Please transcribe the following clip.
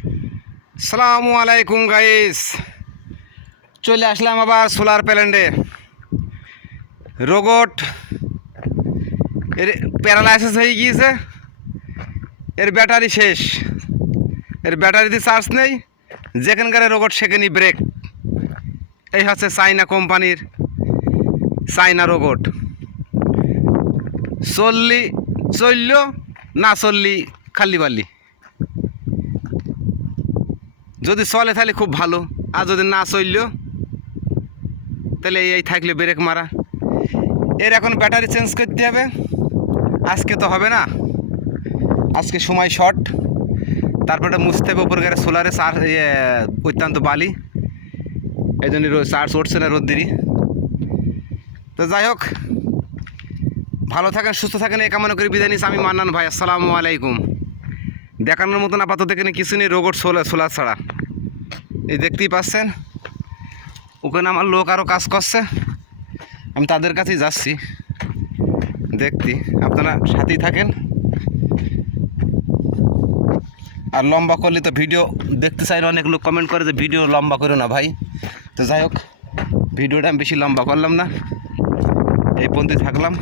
আসসালামু আলাইকুম গাইস, চলে আসলাম আবার সোলার প্যানেলে। রোবট এর প্যারালাইসিস হয়ে গিয়েছে, এর ব্যাটারি শেষ, এর ব্যাটারিতে চার্জ নেই, যেখানকার রোবট সেখানেই ব্রেক। এই হচ্ছে চাইনা কোম্পানির চাইনা রোবট। চলল না চললি খালি বালি, যদি চলে তাহলে খুব ভালো, আর যদি না চলল তাহলে এই থাকলে ব্রেক মারা। এর এখন ব্যাটারি চেঞ্জ করতে হবে, আজকে তো হবে না, আজকে সময় শর্ট। তারপরে মুছতে হবে উপর গেলে সোলারে চার্জ, অত্যন্ত বালি, এই জন্য চার্জ উঠছে না রোদ্দিরই। তো যাই হোক, ভালো থাকেন, সুস্থ থাকেন, এই কামনা করে বিদায় নিচ্ছি আমি মান্নান ভাই। আসসালামু আলাইকুম। দেখানোর মতন আপাতত এখানে কিছু নেই, রোবট সোলার ছাড়া। এই দেখতেই পাচ্ছেন, ওখানে আমার লোক আরও কাজ করছে, আমি তাদের কাছেই যাচ্ছি দেখতে। আপনারা সাথেই থাকেন, আর লম্বা করলে তো ভিডিও দেখতে চাইলে অনেক লোক কমেন্ট করে যে ভিডিও লম্বা করো না ভাই। তো যাই হোক, ভিডিওটা আমি বেশি লম্বা করলাম না, এই পর্যন্তই থাকলাম।